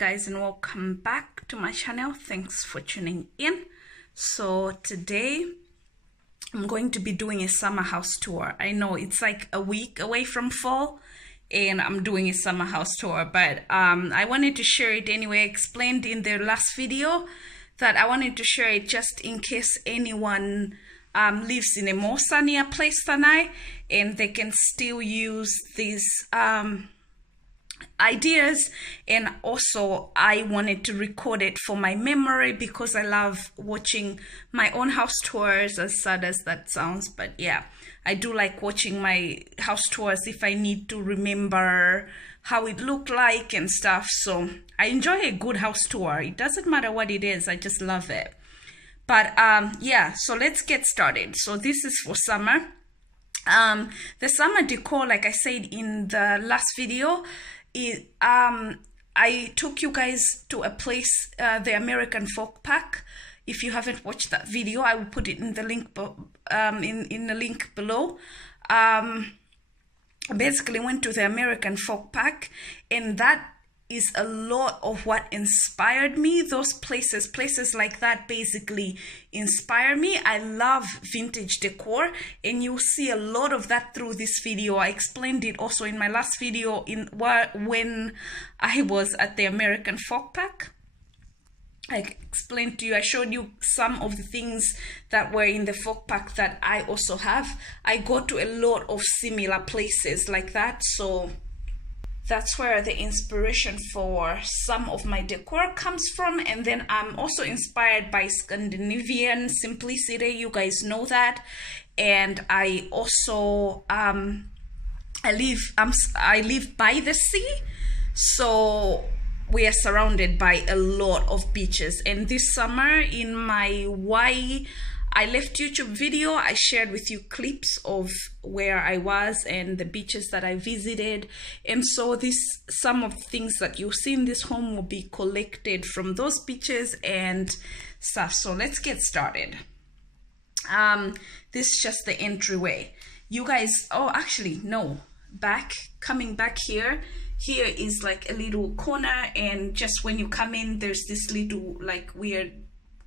guys, and welcome back to my channel. Thanks for tuning in. So today I'm going to be doing a summer house tour. I know it's like a week away from fall and I'm doing a summer house tour, but I wanted to share it anyway. I explained in the last video that I wanted to share it just in case anyone lives in a more sunnier place than I, and they can still use these ideas. And also I wanted to record it for my memory because I love watching my own house tours, as sad as that sounds. But yeah, I do like watching my house tours if I need to remember how it looked like and stuff. So I enjoy a good house tour. It doesn't matter what it is, I just love it. But yeah, so let's get started. So this is for summer. The summer decor, like I said in the last video, I took you guys to a place, the American Folk Park. If you haven't watched that video, I will put it in the link in the link below. Basically went to the American Folk Park, and that is a lot of what inspired me. Those places like that basically inspire me. I love vintage decor, and you'll see a lot of that through this video. I explained it also in my last video when I was at the American Folk Park. I explained to you, I showed you some of the things that were in the folk park that I also have. I go to a lot of similar places like that, so that's where the inspiration for some of my decor comes from. And then I'm also inspired by Scandinavian simplicity, you guys know that. And I also I live by the sea, so we are surrounded by a lot of beaches. And this summer in my Why I Left YouTube video, I shared with you clips of where I was and the beaches that I visited. And so some of the things that you see in this home will be collected from those beaches and stuff. So let's get started. This is just the entryway. You guys, oh, actually, no, coming back here is like a little corner, and just when you come in, there's this little like weird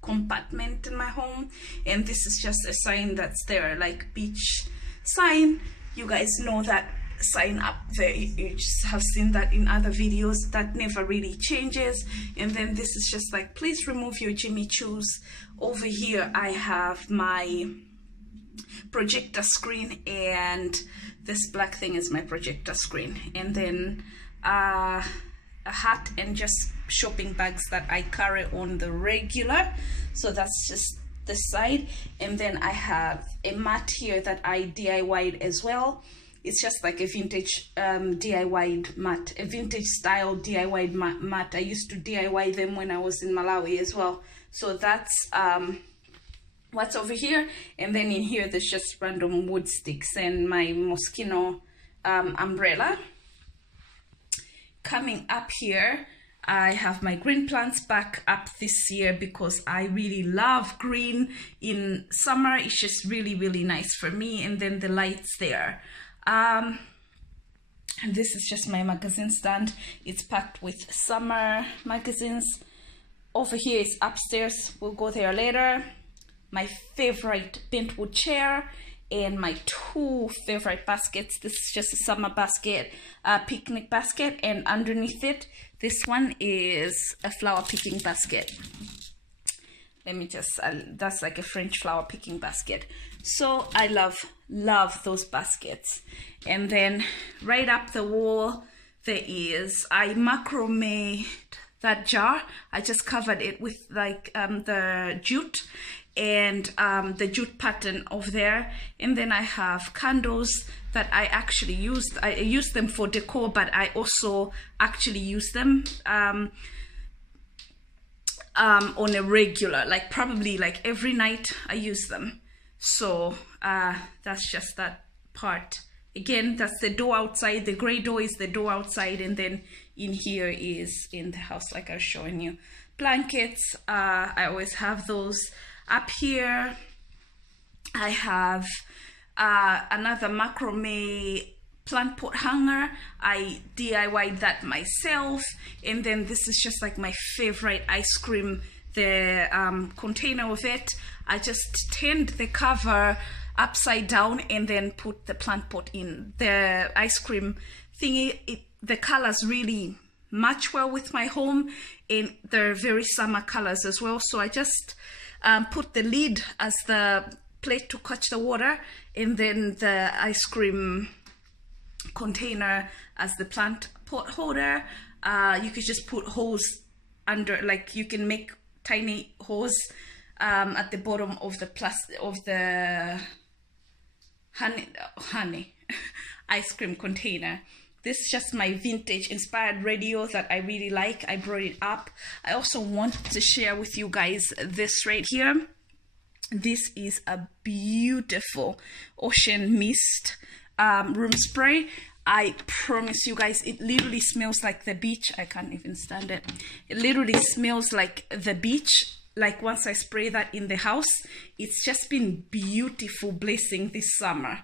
compartment in my home, and this is just a sign that's there, like beach sign. You guys know that sign up there, you just have seen that in other videos. That never really changes. And then this is just like, please remove your Jimmy Choos. Over here I have my projector screen, and this black thing is my projector screen, and then a hat and just shopping bags that I carry on the regular. So that's just the side. And then I have a mat here that I DIY'd as well. It's just like a vintage DIY'd mat, a vintage style DIY'd mat. I used to DIY them when I was in Malawi as well. So that's what's over here. And then in here there's just random wood sticks and my Moschino umbrella. Coming up here, I have my green plants back up this year because I really love green in summer. It's just really, really nice for me. And then the lights there. And this is just my magazine stand. It's packed with summer magazines. Over here is upstairs. We'll go there later. My favorite bentwood chair and my two favorite baskets. This is just a summer basket, a picnic basket, and underneath it, this one is a flower picking basket. Let me just, that's like a French flower picking basket. So I love those baskets. And then right up the wall, there is, I macrame that jar. I just covered it with like the jute and the jute pattern over there. And then I have candles that I actually used. I used them for decor, but I also actually use them on a regular, like probably like every night I use them. So that's just that part. Again, that's the door outside. The gray door is the door outside, and then in here is in the house, like I was showing you. Blankets, I always have those. Up here I have another macrame plant pot hanger. I DIY'd that myself. And then this is just like my favorite ice cream, the container of it. I just turned the cover upside down and then put the plant pot in. The ice cream thingy, the colors really match well with my home, and they're very summer colors as well. So I just put the lid as the plate to catch the water, and then the ice cream container as the plant pot holder. You could just put holes under, like you can make tiny holes at the bottom of the honey ice cream container. This is just my vintage inspired radio that I really like. I brought it up. I also want to share with you guys this right here. This is a beautiful ocean mist room spray. I promise you guys, it literally smells like the beach. I can't even stand it. It literally smells like the beach. Like once I spray that in the house, it's just been beautiful blessing this summer.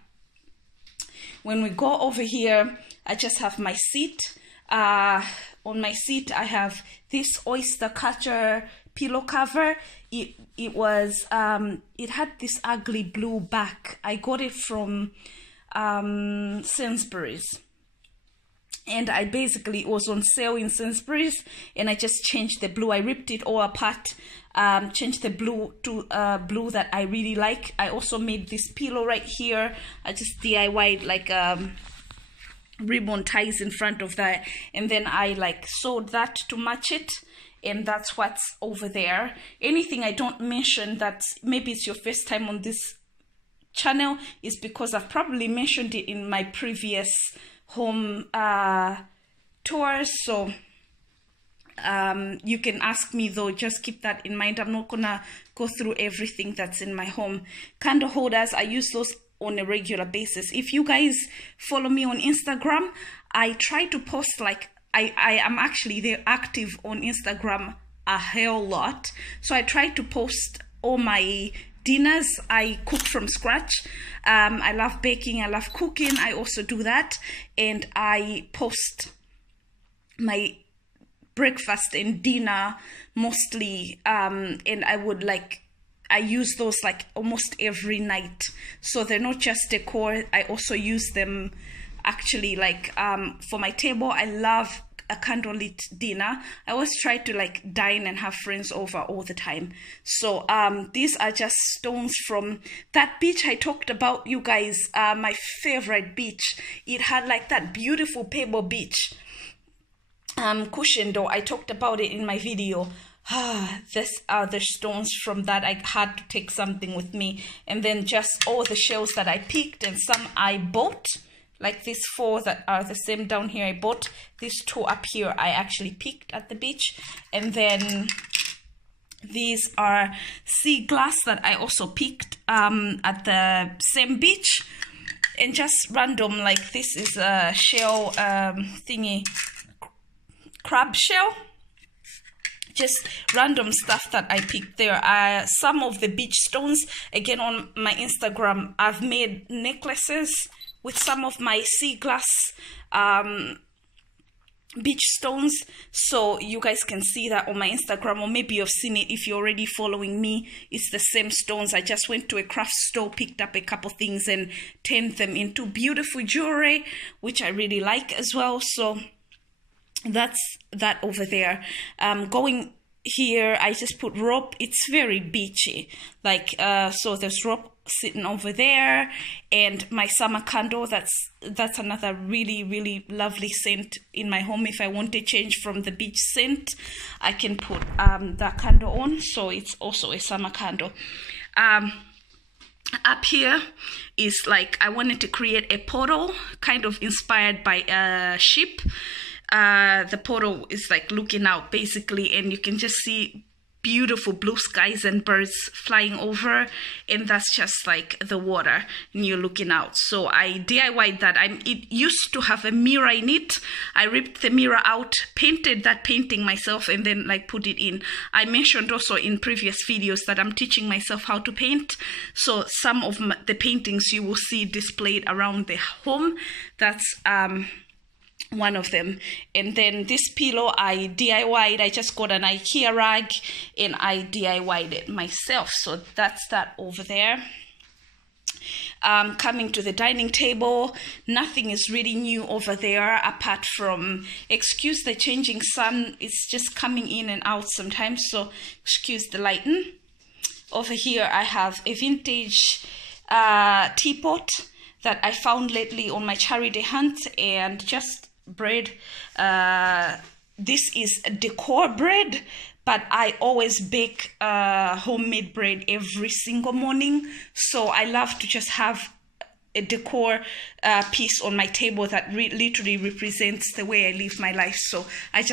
When we go over here, I just have my seat. On my seat, I have this oyster catcher pillow cover. It had this ugly blue back. I got it from Sainsbury's, and I basically, it was on sale in Sainsbury's, and I just changed the blue. I ripped it all apart, changed the blue to blue that I really like. I also made this pillow right here. I just DIY'd like ribbon ties in front of that, and then I like sewed that to match it, and that's what's over there. Anything I don't mention that maybe it's your first time on this channel is because I've probably mentioned it in my previous home tours, so you can ask me though, just keep that in mind. I'm not gonna go through everything that's in my home. Candle holders, I use those on a regular basis. If you guys follow me on Instagram, I try to post, like I am actually there active on Instagram a hell lot, so I try to post all my dinners I cook from scratch. I love baking, I love cooking, I also do that, and I post my breakfast and dinner mostly, and I use those like almost every night. So they're not just decor, I also use them actually like for my table. I love a candlelit dinner. I always try to like dine and have friends over all the time. So these are just stones from that beach I talked about, you guys. My favorite beach. It had like that beautiful pebble beach cushion though. I talked about it in my video. These are the stones from that. I had to take something with me, and then just all the shells that I picked, and some I bought, like these 4 that are the same down here I bought. These 2 up here I actually picked at the beach, and then these are sea glass that I also picked at the same beach, and just random, like this is a shell thingy, crab shell. Just random stuff that I picked there. Some of the beach stones, again on my Instagram, I've made necklaces with some of my sea glass beach stones, so you guys can see that on my Instagram, or maybe you've seen it if you're already following me. It's the same stones. I just went to a craft store, picked up a couple things and turned them into beautiful jewelry, which I really like as well. So that's that over there. Going here, I just put rope. It's very beachy, like so there's rope sitting over there, and my summer candle. That's another really lovely scent in my home. If I want to change from the beach scent, I can put that candle on, so it's also a summer candle. Up here is like, I wanted to create a portal kind of inspired by a ship. The portal is like looking out basically, and you can just see beautiful blue skies and birds flying over, and that's just like the water and you're looking out. So I DIY'd that. It used to have a mirror in it. I ripped the mirror out, painted that painting myself, and then like put it in. I mentioned also in previous videos that I'm teaching myself how to paint, so some of the paintings you will see displayed around the home. That's one of them. And then this pillow I DIY'd. I just got an IKEA rag and I DIY'd it myself. So that's that over there. Coming to the dining table, nothing is really new over there apart from, excuse the changing sun, it's just coming in and out sometimes, so excuse the lighting. Over here I have a vintage teapot that I found lately on my charity hunt, and just bread. This is a DECOR bread, but I always bake homemade bread every single morning, so I love to just have a DECOR piece on my table that literally represents the way I live my life. So I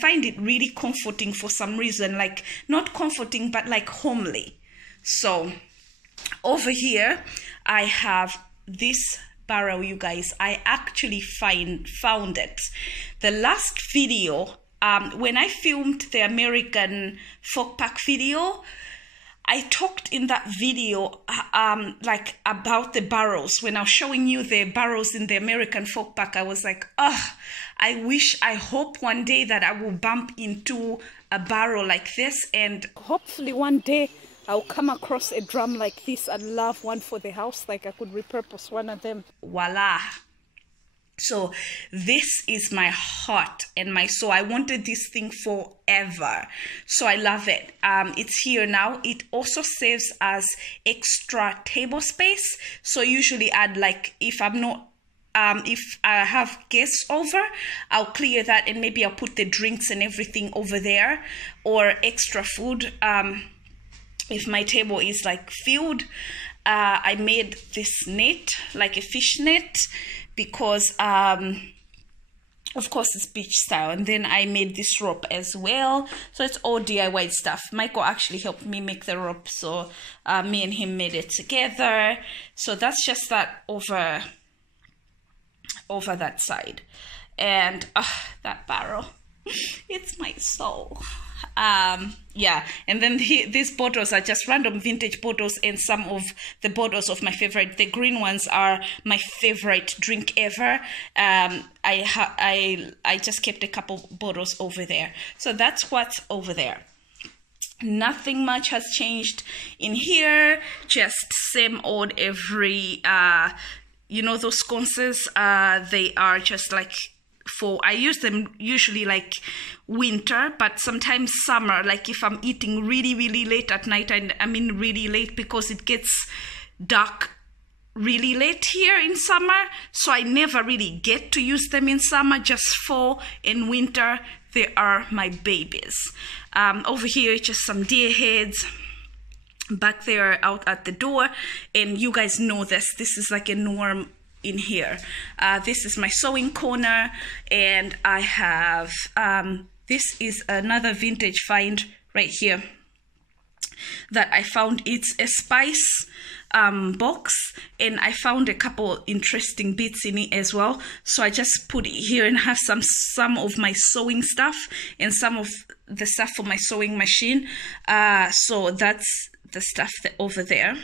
find it really comforting for some reason, like not comforting but like homely. So over here I have this barrel, you guys. I actually found it. The last video, when I filmed the American folk pack video, I talked in that video like about the barrels. When I was showing you the barrels in the American folk pack, I was like, oh, I hope one day that I will bump into a barrel like this, and hopefully one day I'll come across a drum like this. I'd love one for the house, like I could repurpose one of them. Voila. So this is my heart and my soul. I wanted this thing forever, so I love it. It's here now. It also serves as extra table space, so usually I'd like, if I have guests over, I'll clear that and maybe I'll put the drinks and everything over there, or extra food. If my table is like filled, I made this net, like a fish net, because of course it's beach style, and then I made this rope as well. So it's all DIY stuff. Michael actually helped me make the rope, so me and him made it together. So that's just that over that side. And that barrel, it's my soul. Yeah, and then these bottles are just random vintage bottles, and some of the bottles of my favorite, the green ones, are my favorite drink ever. I just kept a couple bottles over there. So that's what's over there. Nothing much has changed in here, just same old every you know, those sconces, they are just like, I use them usually like winter, but sometimes summer, like if I'm eating really, really late at night, and I mean really late because it gets dark really late here in summer, so I never really get to use them in summer, just fall in winter. They are my babies. Over here, just some deer heads. Back there out at the door, and you guys know this is like a norm in here. This is my sewing corner, and I have this is another vintage find right here that I found. It's a spice box, and I found a couple interesting bits in it as well, so I just put it here and have some of my sewing stuff and some of the stuff for my sewing machine. So that's the stuff over there.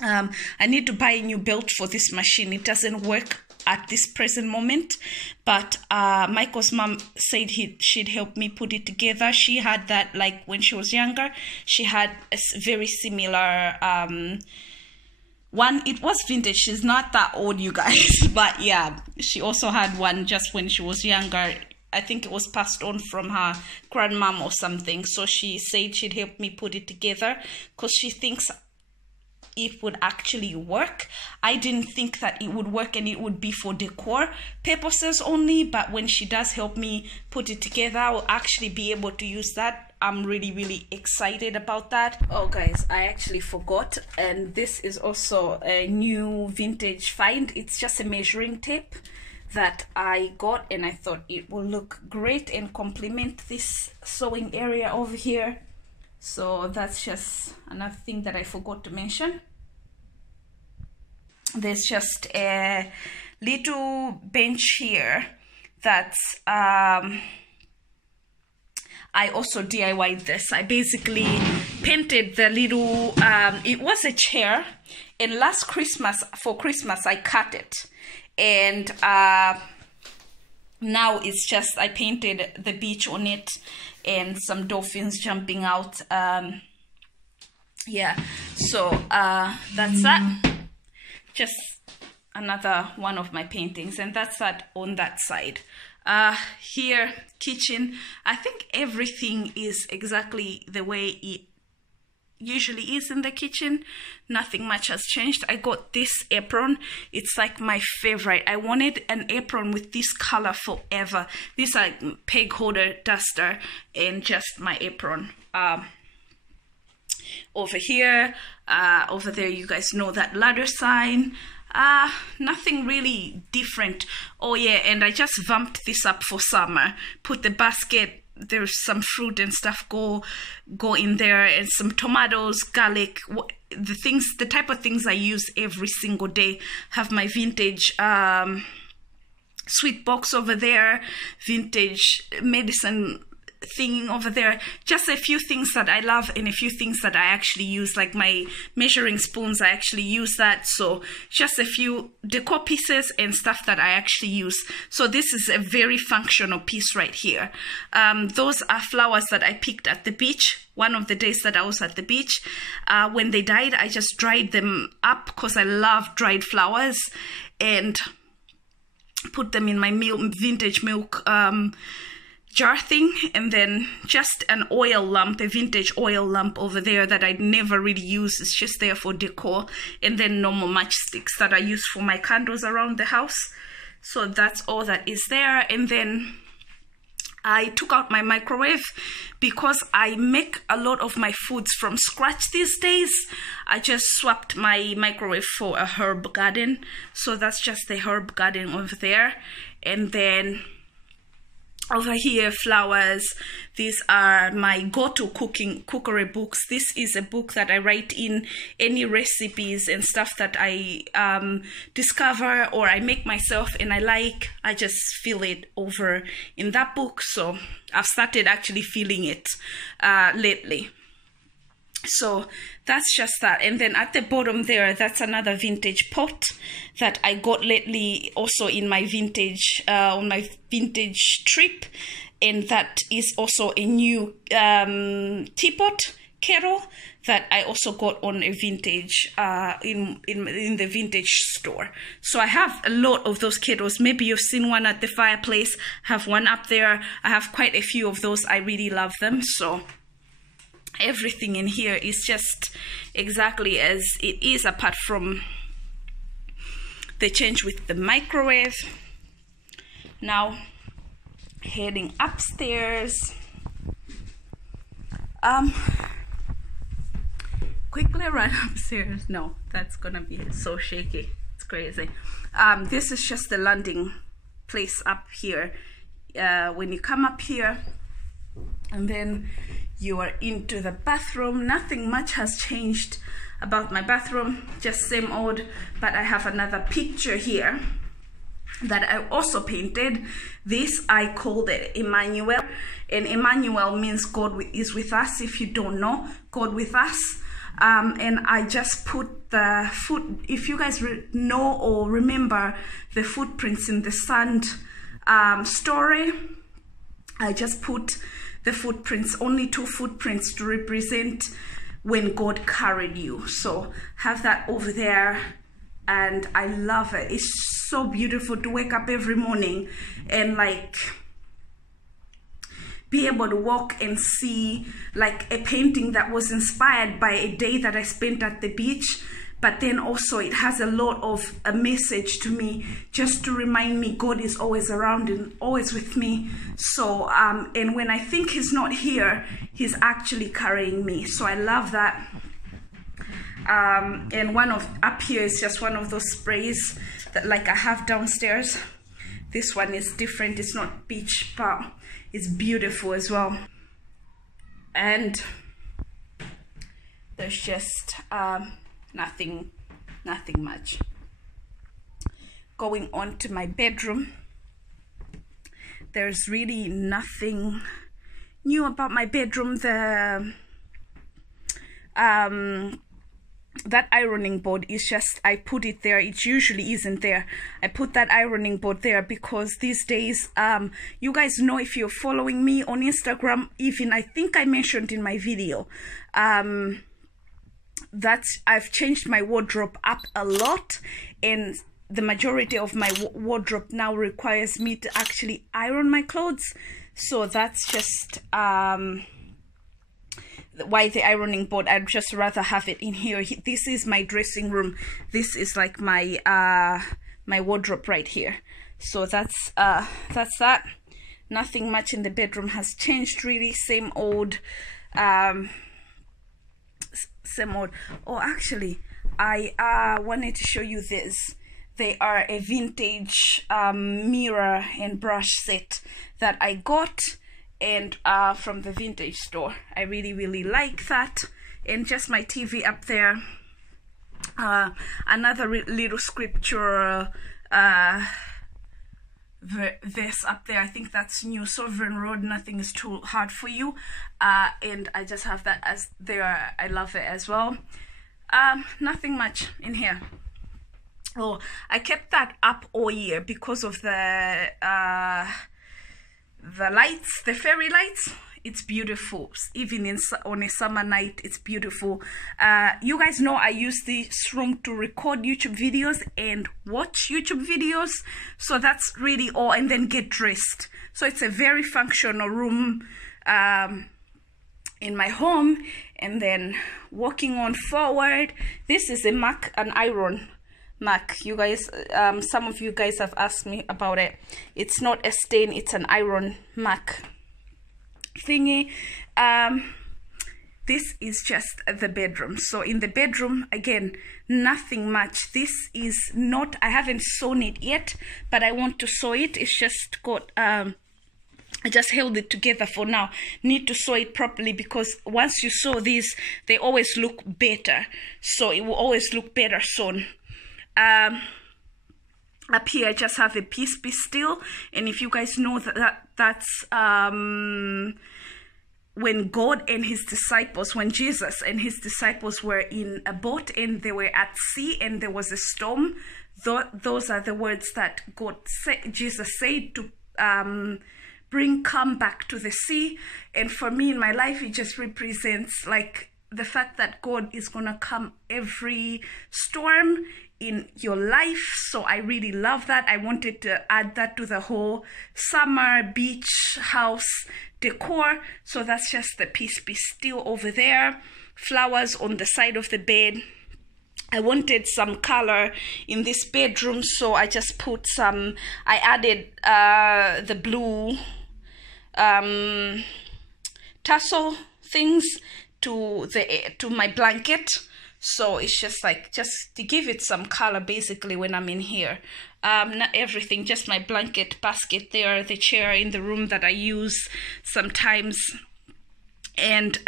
I need to buy a new belt for this machine. It doesn't work at this present moment, but Michael's mom said she'd help me put it together. She had that, like when she was younger, she had a very similar one. It was vintage. She's not that old, you guys, but yeah, she also had one just when she was younger. I think it was passed on from her grandmom or something. So she said she'd help me put it together because she thinks it would actually work. I didn't think that it would work and it would be for decor purposes only, but when she does help me put it together, I'll actually be able to use that. I'm really, really excited about that. Oh guys, I actually forgot, and this is also a new vintage find. It's just a measuring tape that I got, and I thought it will look great and complement this sewing area over here. So that's just another thing that I forgot to mention. There's just a little bench here that's I also DIY'd this. I basically painted the little it was a chair, and last Christmas, for Christmas, I cut it, and now it's just, I painted the beach on it and some dolphins jumping out. Yeah, so that's that. Just another one of my paintings, and that's that on that side. Here, kitchen, I think everything is exactly the way it usually is in the kitchen. Nothing much has changed. I got this apron. It's like my favorite. I wanted an apron with this color forever. This peg holder duster and just my apron. Over here, over there, you guys know that ladder sign. Nothing really different. Oh yeah, and I just vamped this up for summer. Put the basket, there's some fruit and stuff go in there, and some tomatoes, garlic, the type of things I use every single day. Have my vintage sweet box over there, vintage medicine thing over there. Just a few things that I love and a few things that I actually use, like my measuring spoons. I actually use that. So just a few decor pieces and stuff that I actually use. So this is a very functional piece right here. Those are flowers that I picked at the beach. One of the days that I was at the beach, when they died, I just dried them up because I love dried flowers, and put them in my vintage milk jar thing, and then just an oil lamp, a vintage oil lamp over there that I never really use. It's just there for decor, and then normal matchsticks that I use for my candles around the house. So that's all that is there. And then I took out my microwave because I make a lot of my foods from scratch these days. I just swapped my microwave for a herb garden. So that's just the herb garden over there. And then over here, flowers. These are my go-to cookery books. This is a book that I write in any recipes and stuff that I discover or I make myself and I like. I just fill it over in that book. So I've started actually filling it lately. So that's just that. And then at the bottom there, that's another vintage pot that I got lately, also in my vintage on my vintage trip. And that is also a new teapot kettle that I also got on a vintage in the vintage store. So I have a lot of those kettles. Maybe you've seen one at the fireplace. I have one up there. I have quite a few of those. I really love them. So everything in here is just exactly as it is, apart from the change with the microwave. Now heading upstairs. Quickly run upstairs. No, that's gonna be so shaky. It's crazy. This is just the landing place up here. When you come up here, and then you are into the bathroom. Nothing much has changed about my bathroom, just same old, but I have another picture here that I also painted. This I called it Emmanuel, and Emmanuel means God is with us. If you don't know, God with us. And I just put the if you guys know or remember the footprints in the sand story, I just put the footprints, only 2 footprints to represent when God carried you. So have that over there, and I love it. It's so beautiful to wake up every morning and like be able to walk and see like a painting that was inspired by a day that I spent at the beach. But then also it has a lot of a message to me, just to remind me God is always around and always with me. So, and when I think he's not here, he's actually carrying me. So I love that. And up here is just one of those sprays that like I have downstairs. This one is different. It's not peach, but it's beautiful as well. And there's just nothing much. Going on to my bedroom, there's really nothing new about my bedroom. The that ironing board is just, I put it there. It usually isn't there. I put that ironing board there because these days, you guys know, if you're following me on Instagram, even I think I mentioned in my video, that I've changed my wardrobe up a lot, and the majority of my wardrobe now requires me to actually iron my clothes. So that's just why the ironing board. I'd just rather have it in here. This is my dressing room. This is like my my wardrobe right here. So that's that. Nothing much in the bedroom has changed really. Same old. Oh, actually, I wanted to show you this. They are a vintage mirror and brush set that I got, and from the vintage store. I really like that. And just my TV up there. Another little scripture verse up there. I think that's New Sovereign Road. Nothing is too hard for you. And I just have that as there. I love it as well. Nothing much in here. Oh, I kept that up all year because of the lights, the fairy lights. It's beautiful. Even on a summer night, it's beautiful. You guys know I use this room to record YouTube videos and watch YouTube videos. So that's really all, and then get dressed. So it's a very functional room in my home. And then walking on forward, this is an iron Mac. You guys, some of you guys have asked me about it. It's not a stain, it's an iron Mac thingy. This is just the bedroom. So in the bedroom, again, nothing much. This is not, I haven't sewn it yet, but I want to sew it. It's just got I just held it together for now. Need to sew it properly, because once you sew these, they always look better. So it will always look better sewn. Up here I just have a piece be still, and if you guys know that's when God and his disciples, when Jesus and his disciples were in a boat and they were at sea and there was a storm, those are the words that Jesus said to bring calm back to the sea. And for me in my life, it just represents like the fact that God is gonna calm every storm in your life. So I really love that. I wanted to add that to the whole summer beach house decor. So that's just the piece be still over there. Flowers on the side of the bed. I wanted some color in this bedroom, so I just put some, I added the blue tassel things to my blanket. So it's just like, just to give it some color basically when I'm in here. Not everything, just my blanket basket there, the chair in the room that I use sometimes, and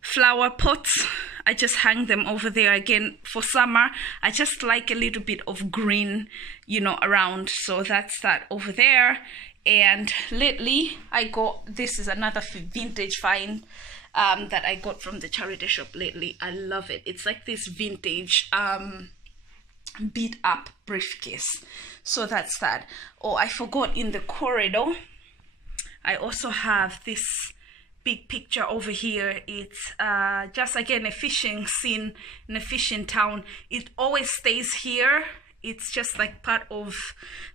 flower pots. I just hang them over there. Again, for summer, I just like a little bit of green, you know, around. So that's that over there. And lately I got, this is another vintage find that I got from the charity shop lately. I love it. It's like this vintage beat up briefcase. So that's that. Oh, I forgot, in the corridor I also have this big picture over here. It's just again a fishing scene in a fishing town. It always stays here. It's just like part of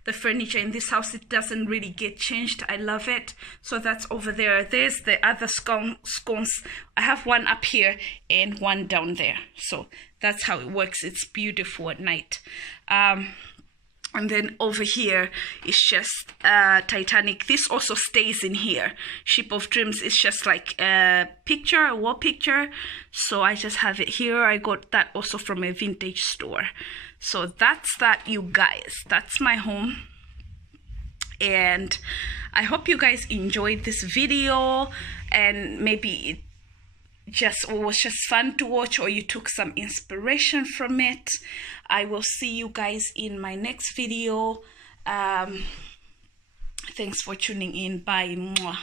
the furniture in this house. It doesn't really get changed. I love it. So that's over there. There's the other scones. I have one up here and one down there. So that's how it works. It's beautiful at night. And then over here is just Titanic. This also stays in here. Ship of Dreams is just like a picture, a wall picture. So I just have it here. I got that also from a vintage store. So that's that, you guys. That's my home. And I hope you guys enjoyed this video, and maybe was just fun to watch, or you took some inspiration from it. I will see you guys in my next video. Thanks for tuning in. Bye. Mwah.